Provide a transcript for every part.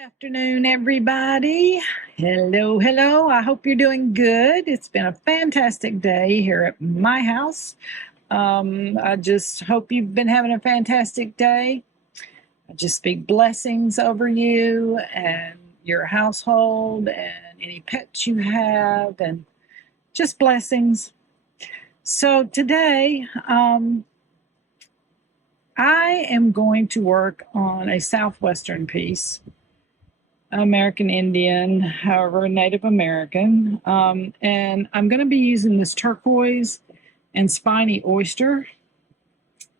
Afternoon, everybody. Hello, hello. I hope you're doing good. It's been a fantastic day here at my house. I just hope you've been having a fantastic day. I just speak blessings over you and your household and any pets you have, and just blessings. So today, I am going to work on a Southwestern piece. American Indian, however, Native American. And I'm going to be using this turquoise and spiny oyster.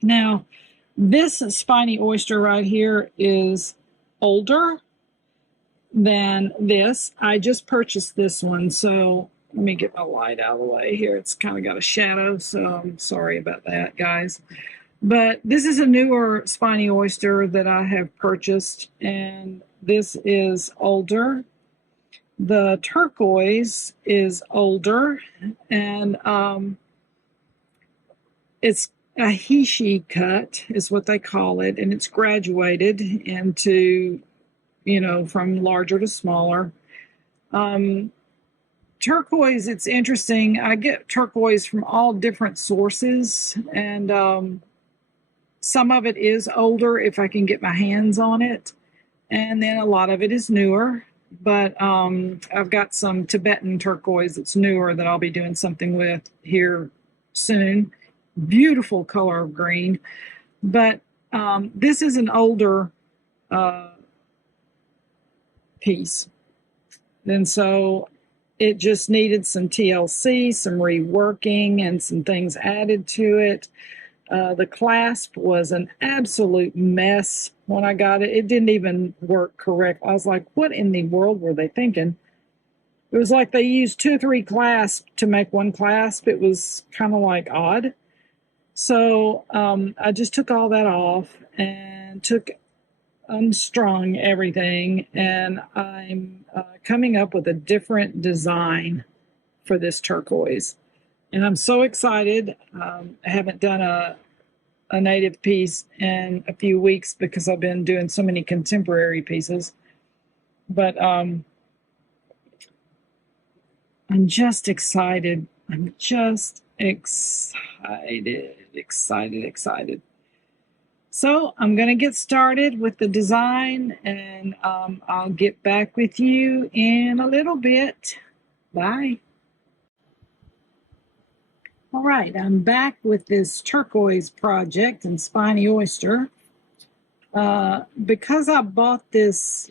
Now, this spiny oyster right here is older than this. I just purchased this one, so let me get my light out of the way here. It's kind of got a shadow, so I'm sorry about that, guys. But this is a newer spiny oyster that I have purchased, and this is older. The turquoise is older, and it's a he-she cut is what they call it, and it's graduated into, from larger to smaller. Turquoise, it's interesting. I get turquoise from all different sources, and some of it is older if I can get my hands on it, and then a lot of it is newer. But I've got some Tibetan turquoise that's newer that I'll be doing something with here soon. Beautiful color of green. But this is an older piece. And so it just needed some TLC, some reworking, and some things added to it. The clasp was an absolute mess when I got it. It didn't even work correct. I was like, what in the world were they thinking? It was like they used 2 or 3 clasps to make one clasp. It was kind of like odd. So I just took all that off and unstrung everything. And I'm coming up with a different design for this turquoise. And I'm so excited. I haven't done a native piece in a few weeks because I've been doing so many contemporary pieces. But I'm just excited. I'm just excited. So I'm going to get started with the design, and I'll get back with you in a little bit. Bye. All right, I'm back with this turquoise project and spiny oyster. Because I bought this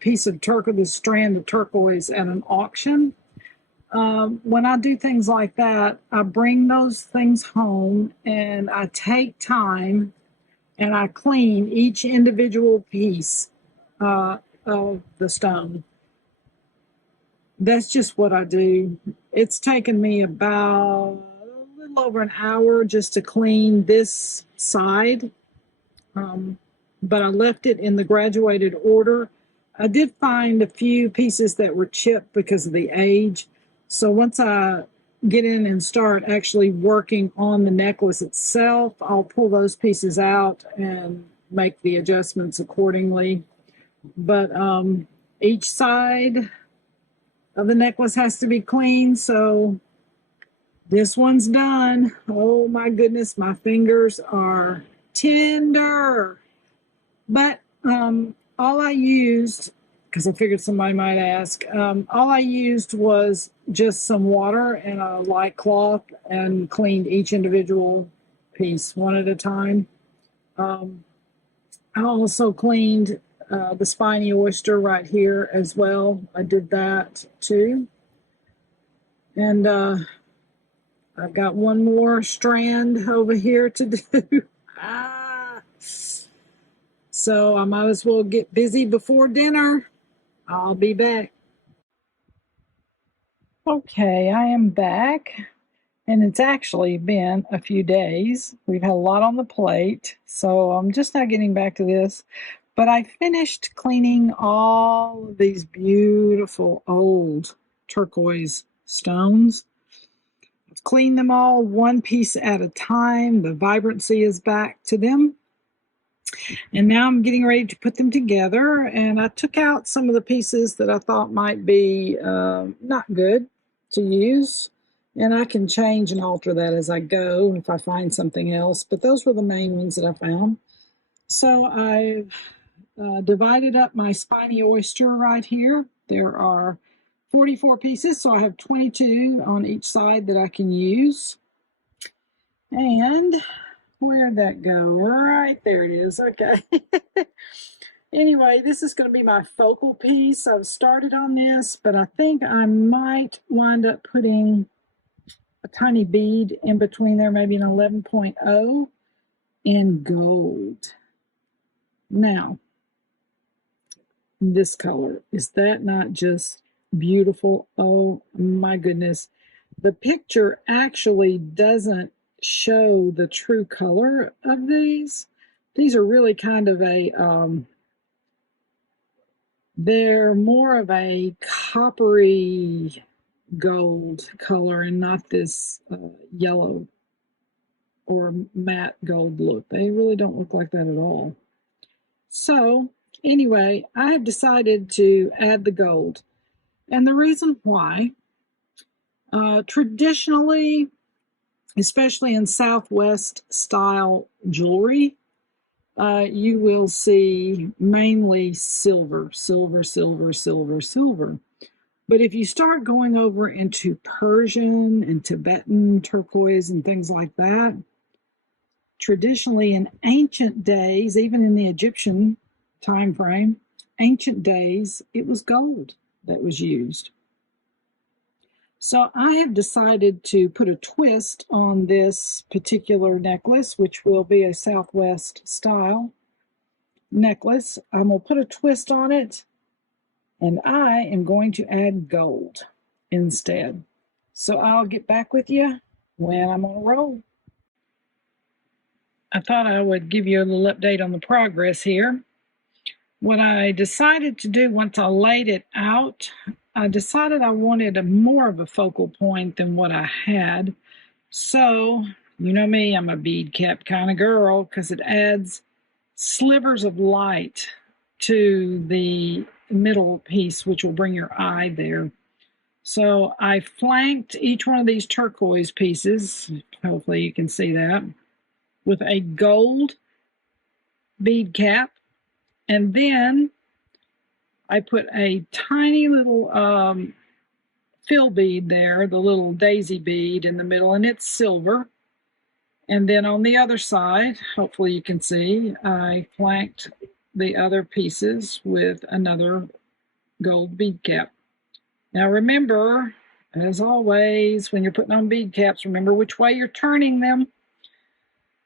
piece of turquoise, this strand of turquoise at an auction, when I do things like that, I bring those things home and I take time and I clean each individual piece of the stone. That's just what I do. It's taken me about a little over an hour just to clean this side, but I left it in the graduated order. I did find a few pieces that were chipped because of the age. So once I get in and start actually working on the necklace itself, I'll pull those pieces out and make the adjustments accordingly. But each side of the necklace has to be clean, so this one's done. Oh my goodness, my fingers are tender. But all I used, because I figured somebody might ask, all I used was just some water and a light cloth and cleaned each individual piece one at a time. I also cleaned the spiny oyster right here as well. I did that too. And I've got one more strand over here to do. So I might as well get busy before dinner. I'll be back. Okay, I am back. And it's actually been a few days. We've had a lot on the plate, so I'm just now getting back to this. But I finished cleaning all of these beautiful old turquoise stones. I've cleaned them all one piece at a time. The vibrancy is back to them. And now I'm getting ready to put them together, and I took out some of the pieces that I thought might be not good to use, and I can change and alter that as I go if I find something else, but those were the main ones that I found. So I've divided up my spiny oyster right here. There are 44 pieces, so I have 22 on each side that I can use. And where'd that go? Right there it is. Okay. Anyway, this is going to be my focal piece. I've started on this, but I think I might wind up putting a tiny bead in between there, maybe an 11.0 in gold. Now, this color, is that not just beautiful? Oh my goodness. The picture actually doesn't show the true color of these. These are really kind of a they're more of a coppery gold color and not this yellow or matte gold look. They really don't look like that at all. So anyway, I have decided to add the gold. And the reason why, traditionally, especially in Southwest style jewelry, you will see mainly silver, silver, silver, silver, silver. But if you start going over into Persian and Tibetan turquoise and things like that, traditionally in ancient days, even in the Egyptian time frame, ancient days, it was gold that was used. So I have decided to put a twist on this particular necklace, which will be a Southwest style necklace. I'm going to put a twist on it, and I am going to add gold instead. So I'll get back with you when I'm on a roll. I thought I would give you a little update on the progress here. What I decided to do once I laid it out, I decided I wanted more of a focal point than what I had. So, you know me, I'm a bead cap kind of girl because it adds slivers of light to the middle piece, which will bring your eye there. So I flanked each one of these turquoise pieces, hopefully you can see that, with a gold bead cap. And then I put a tiny little fill bead there, the little daisy bead in the middle, and it's silver. And then on the other side, hopefully you can see, I flanked the other pieces with another gold bead cap. Now remember, as always, when you're putting on bead caps, remember which way you're turning them.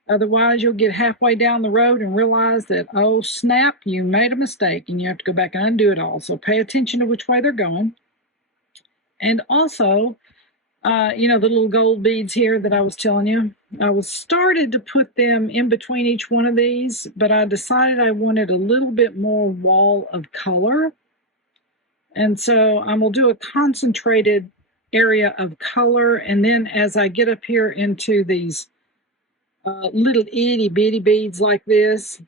Otherwise, you'll get halfway down the road and realize that, oh snap, you made a mistake and you have to go back and undo it all. So pay attention to which way they're going. And also, you know, the little gold beads here that I was telling you, I was started to put them in between each one of these, but I decided I wanted a little bit more wall of color. And so I'm going to do a concentrated area of color. And then as I get up here into these little itty bitty beads like this,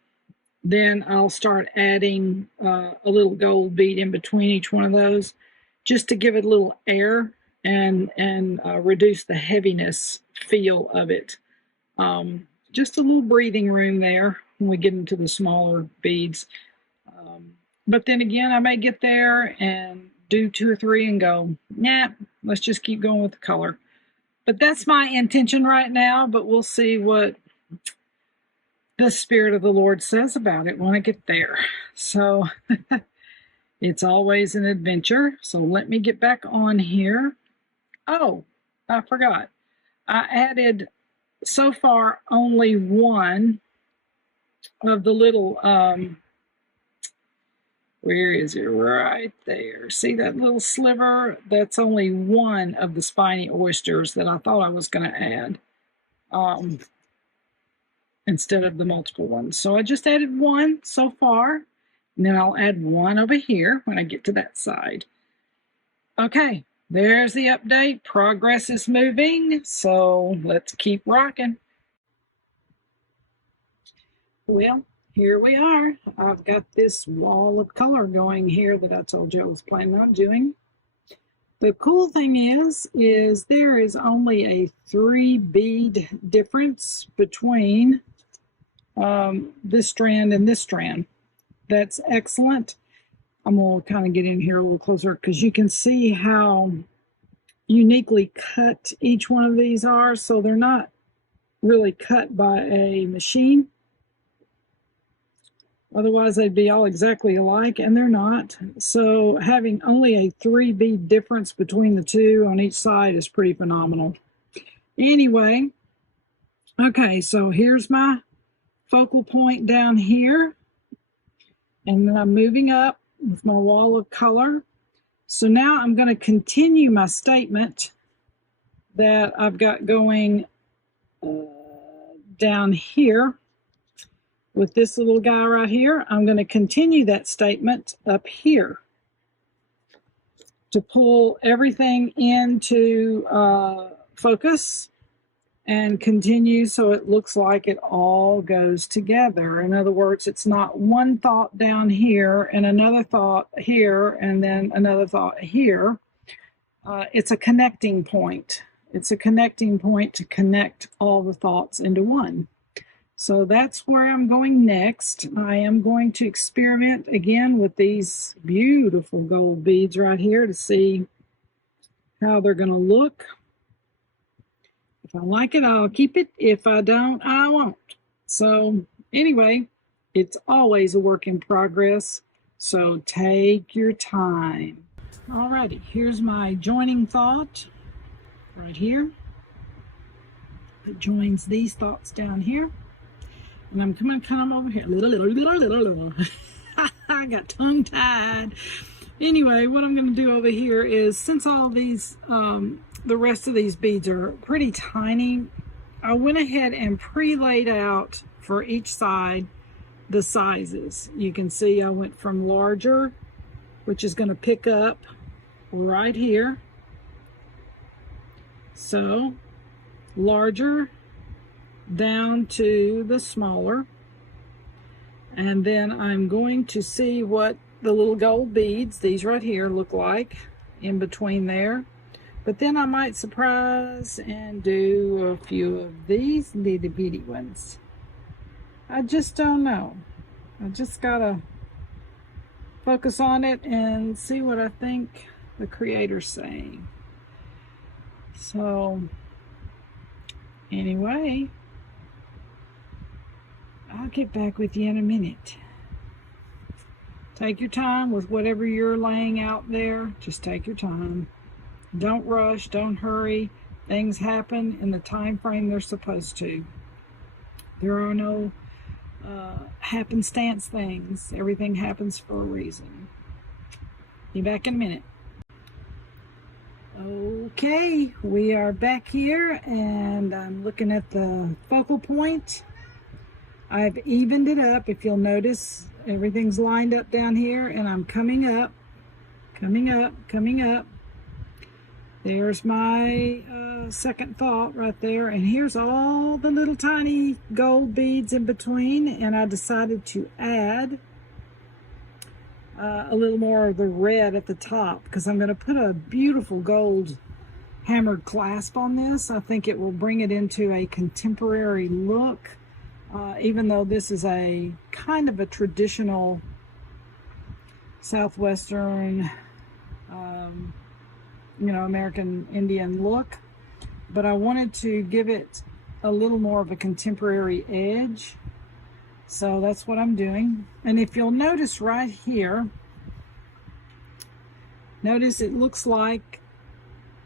then I'll start adding a little gold bead in between each one of those just to give it a little air and reduce the heaviness feel of it. Just a little breathing room there when we get into the smaller beads. But then again, I may get there and do 2 or 3 and go, nah, let's just keep going with the color. But that's my intention right now, but we'll see what the Spirit of the Lord says about it when I get there. So it's always an adventure. So let me get back on here. Oh, I forgot. I added so far only one of the little, where is it? Right there. See that little sliver? That's only one of the spiny oysters that I thought I was going to add instead of the multiple ones. So I just added one so far, and then I'll add one over here when I get to that side. Okay, there's the update. Progress is moving, so let's keep rocking. Well, Here we are. I've got this wall of color going here that I told you I was planning on doing. The cool thing is there is only a 3 bead difference between this strand and this strand. That's excellent. I'm going to kind of get in here a little closer because you can see how uniquely cut each one of these are. So they're not really cut by a machine. Otherwise, they'd be all exactly alike, and they're not. So having only a 3 bead difference between the two on each side is pretty phenomenal. Anyway, okay, so here's my focal point down here. And then I'm moving up with my wall of color. So now I'm going to continue my statement that I've got going down here. With this little guy right here, I'm going to continue that statement up here to pull everything into focus and continue so it looks like it all goes together. In other words, it's not one thought down here and another thought here and then another thought here. It's a connecting point. It's a connecting point to connect all the thoughts into one. So that's where I'm going next. I am going to experiment again with these beautiful gold beads right here to see how they're going to look. If I like it, I'll keep it. If I don't, I won't. So anyway, it's always a work in progress. So take your time. Alrighty, here's my joining thought right here. It joins these thoughts down here. And I'm going to come over here. I got tongue tied. Anyway, what I'm going to do over here is, since all these, the rest of these beads are pretty tiny, I went ahead and pre-laid out for each side the sizes. You can see I went from larger, which is going to pick up right here. So, larger down to the smaller, and then I'm going to see what the little gold beads, these right here, look like in between there. But then I might surprise and do a few of these little bitty ones. I just don't know. I just gotta focus on it and see what I think the creator's saying. So anyway, I'll get back with you in a minute. Take your time with whatever you're laying out there. Just take your time. Don't rush, don't hurry. Things happen in the time frame they're supposed to. There are no happenstance things. Everything happens for a reason. Be back in a minute. Okay, we are back here, and I'm looking at the focal point. I've evened it up. If you'll notice, everything's lined up down here, and I'm coming up, coming up, coming up. There's my second thought right there, and here's all the little tiny gold beads in between, and I decided to add a little more of the red at the top because I'm going to put a beautiful gold hammered clasp on this. I think it will bring it into a contemporary look. Even though this is a kind of a traditional Southwestern, American Indian look, but I wanted to give it a little more of a contemporary edge. So that's what I'm doing. And if you'll notice right here, notice it looks like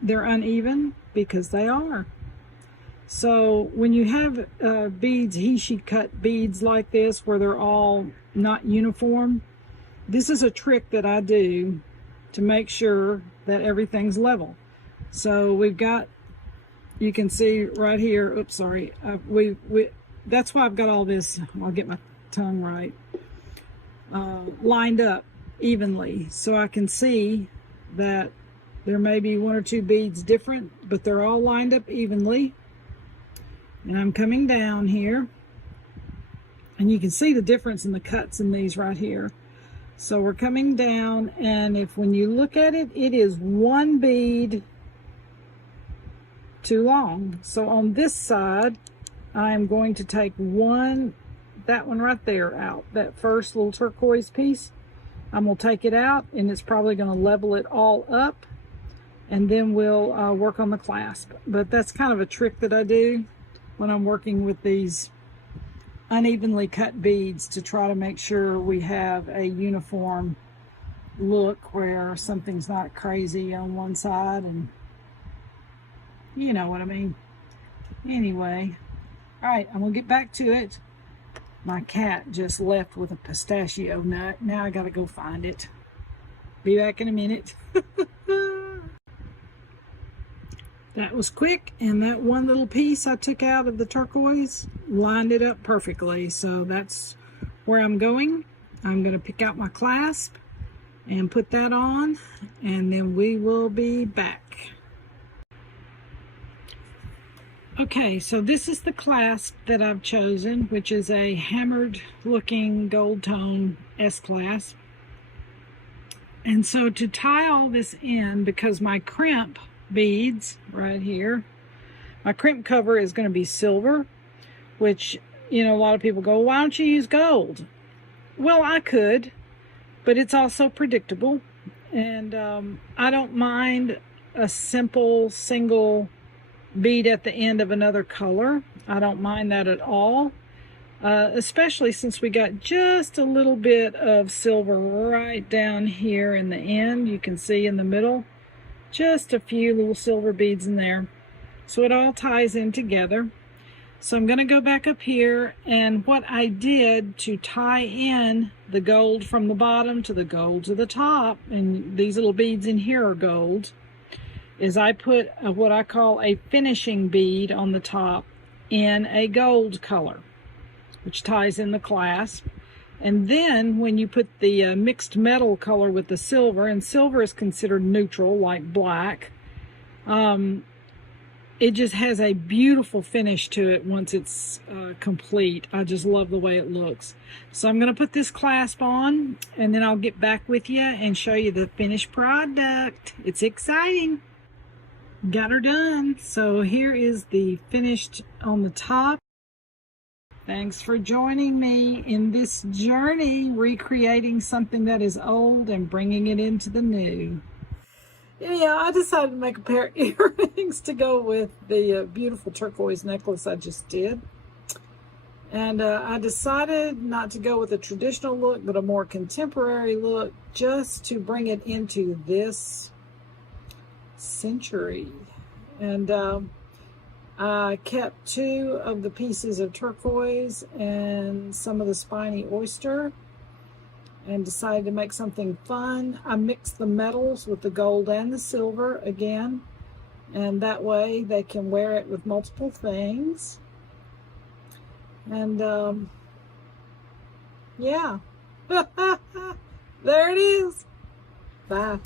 they're uneven because they are. So when you have beads, he-she cut beads like this where they're all not uniform, this is a trick that I do to make sure that everything's level. So we've got, you can see right here, oops, sorry, that's why I've got all this, I'll get my tongue right, lined up evenly. So I can see that there may be one or two beads different, but they're all lined up evenly. And I'm coming down here, And you can see the difference in the cuts in these right here. So we're coming down, and when you look at it, it is one bead too long. So on this side, I'm going to take that one right there out, that first little turquoise piece. I'm going to take it out, and it's probably going to level it all up, and then we'll work on the clasp. But that's kind of a trick that I do when I'm working with these unevenly cut beads, to try to make sure we have a uniform look where something's not crazy on one side, and you know what I mean. Anyway, all right, I'm gonna get back to it. My cat just left with a pistachio nut. Now I gotta go find it. Be back in a minute. That was quick, and that one little piece I took out of the turquoise lined it up perfectly. So that's where I'm going. I'm going to pick out my clasp and put that on, and then we will be back. Okay, so this is the clasp that I've chosen, which is a hammered looking gold tone S clasp. And so to tie all this in, because my crimp beads right here, my crimp cover is going to be silver, which, you know, a lot of people go, why don't you use gold? Well, I could, but it's also predictable, and I don't mind a simple single bead at the end of another color. I don't mind that at all, especially since we got just a little bit of silver right down here in the end. You can see in the middle, just a few little silver beads in there. So it all ties in together. So I'm going to go back up here, and what I did to tie in the gold from the bottom to the gold to the top, and these little beads in here are gold, is I put what I call a finishing bead on the top in a gold color, which ties in the clasp. And then when you put the mixed metal color with the silver, and silver is considered neutral like black, it just has a beautiful finish to it once it's complete. I just love the way it looks. So I'm going to put this clasp on, and then I'll get back with you and show you the finished product. It's exciting. Got her done. So here is the finished on the top. Thanks for joining me in this journey, recreating something that is old and bringing it into the new. Yeah, I decided to make a pair of earrings to go with the beautiful turquoise necklace I just did. And I decided not to go with a traditional look, but a more contemporary look, just to bring it into this century. And I kept 2 of the pieces of turquoise and some of the spiny oyster, and decided to make something fun. I mixed the metals with the gold and the silver again, and that way they can wear it with multiple things. And yeah, there it is. Bye.